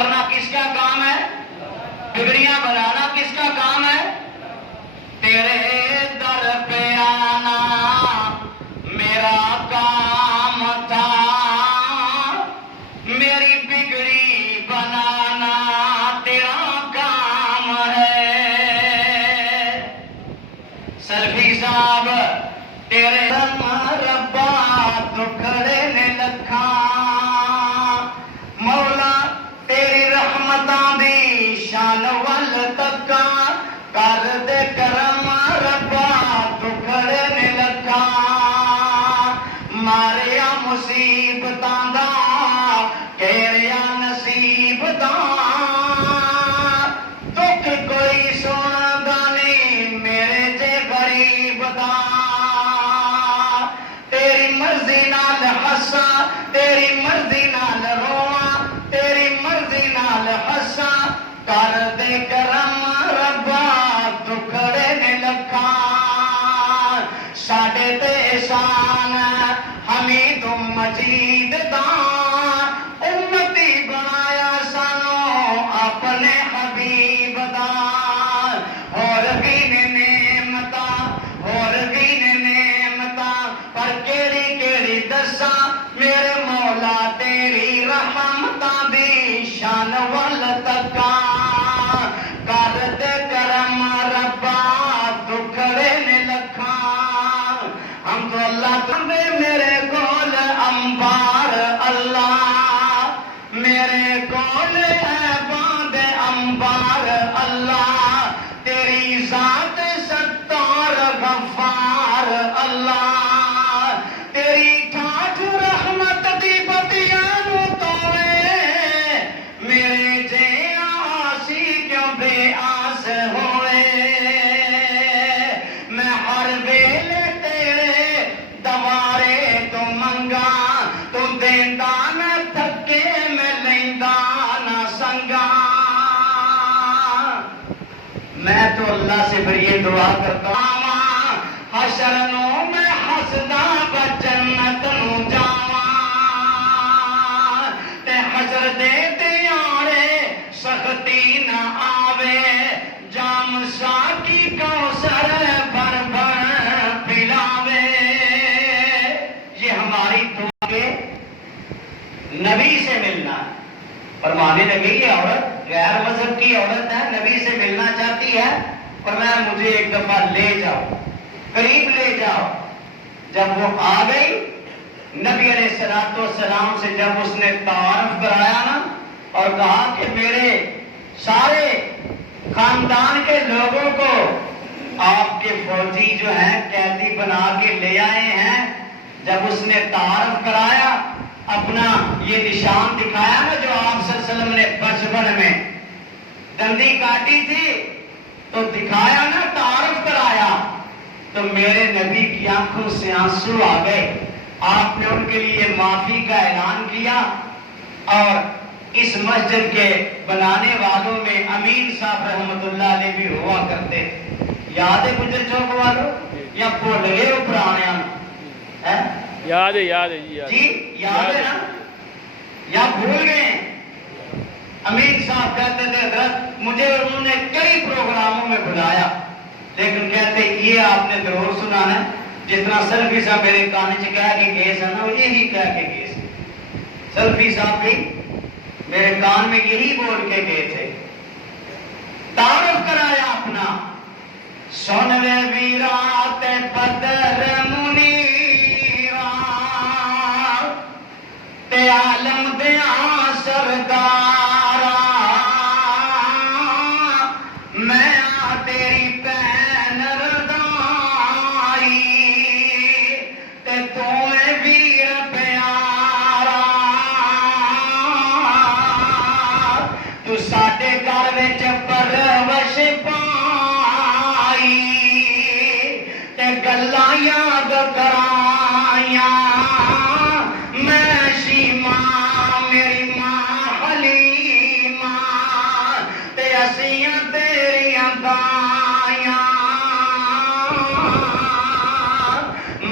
کرنا کس کا کام ہے؟ بگڑیاں بنانا کس کا کام ہے؟ تیرے در پہ آنا میرا کام تھا، میری بگڑی بنانا تیرا کام ہے۔ سلفی صاحب تیرے ربا دکھڑے نے لکھا، مولا تیری رحمتاں دی شان ول تکا، کر دے کرم ربا دکھڑے نے لکھا، ماریا مصیبتاں دا کیریا نصیب دا، دکھ کوئی سندا نہیں میرے جے غریب دا، تیری مرضی نال ہسا تیری مرضی نال رواں، تیری مرضی نال ہسا، کر دے کرم ربا دکھڑے نے لکھا، ساڈے تے احسان حمید مجید دا، امتی بنایا سانو اپنے حبیب دا، اور بھی نے نعمتاں اور بھی نے نعمتاں، پر کیڑی کیڑی دساں میرے مولا تیری رحمتاں دی شان ول تکا، کر دے کرم ربا دکھڑے نے لکھا، ہم تو اللہ تمہیں میرے کول انبار اللہ، میرے کول ہے باندھ انبار اللہ، تیری ذات ستار غفار اللہ، تیری ٹھاٹھ رحمت دی بتیاں نو توڑے، میرے جے آسی کیوں بے آس ہوئے، میں ہر ویلے تیرے دوارے تو منگا، تو دیندا نہ تھکے میں لیندا نہ سنگا، میں تو اللہ سے پھر یہ دعا کرتا ہوں حشر نو میں ہسدا بجنت نو جاواں، تے حشر دے دیاڑے سختی نہ آوے، جام ساکی کوثر بھر بھر پلاوے، یہ ہماری دعا کے نبی سے ملنا ہے۔ فرمانے لگے یہ عورت غیر مذہب کی عورت ہے، نبی سے ملنا چاہتی ہے، فرمایا مجھے ایک دفعہ لے جاؤ، قریب لے جاؤ۔ جب وہ آ گئی نبی علیہ السلام سے جب اس نے تعارف کرایا نا اور کہا کہ میرے سارے خاندان کے لوگوں کو آپ کے فوجی جو ہیں قیدی بنا کے لے آئے ہیں، جب اس نے تعارف کرایا اپنا یہ نشان دکھایا نا جو آپ صلی اللہ علیہ وسلم نے بچپن میں دندی کاٹی تھی، تو دکھایا نا تعارف کرایا، تو میرے نبی کی آنکھوں سے آنسو آ گئے، آپ نے ان کے لیے معافی کا اعلان کیا، اور اس مسجد کے بنانے والوں میں امین صاحب رحمت اللہ علیہ بھی ہوا کرتے، یاد ہے مجھے چوک والوں یا بھول گئے ہو پرانے یاد ہے یاد ہے جی یاد ہے نا یا بھول گئے؟ امین صاحب کہتے تھے حضرت مجھے انہوں نے کئی پروگراموں میں بلایا، لیکن کہتے یہ آپ نے ضرور سنانا ہے، جس طرح سلفی صاحب میرے کانے سے کہہ کے گیس ہے نا وہ یہی کہہ کے گیس ہے، سلفی صاحب بھی میرے کان میں یہی بول کے گئے تھے، تعارف کرایا اپنا، سنوے ویرات بدر منیرا تے عالم دیاں سردارا، میں آ تیری پین ردائی تے تمہیں ویر پیارا، تو ساڈے گھر وچ پرورش پائی تے گلاں یاد کرائیاں، میں شیما میری ماں حلیمہ تے اسیاں تیریاں دائیاں،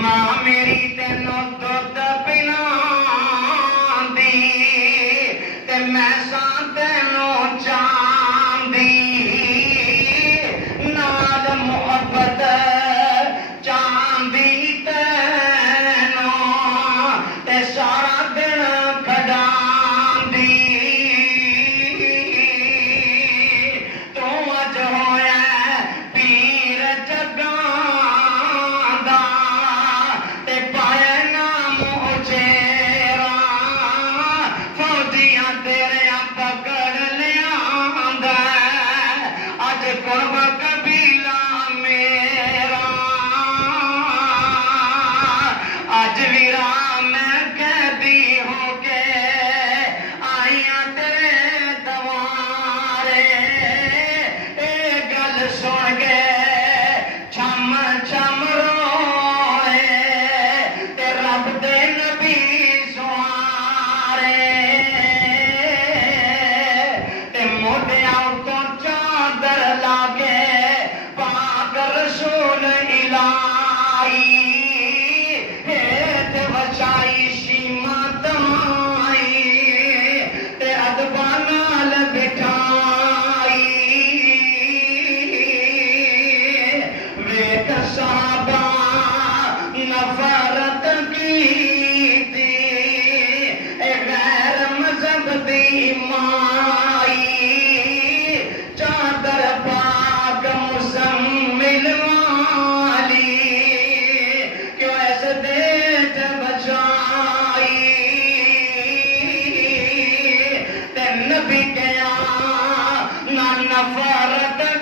ماں میری تینوں دودھ پلاندی تے میں ساں تینوں ٹکیا نہ نفرت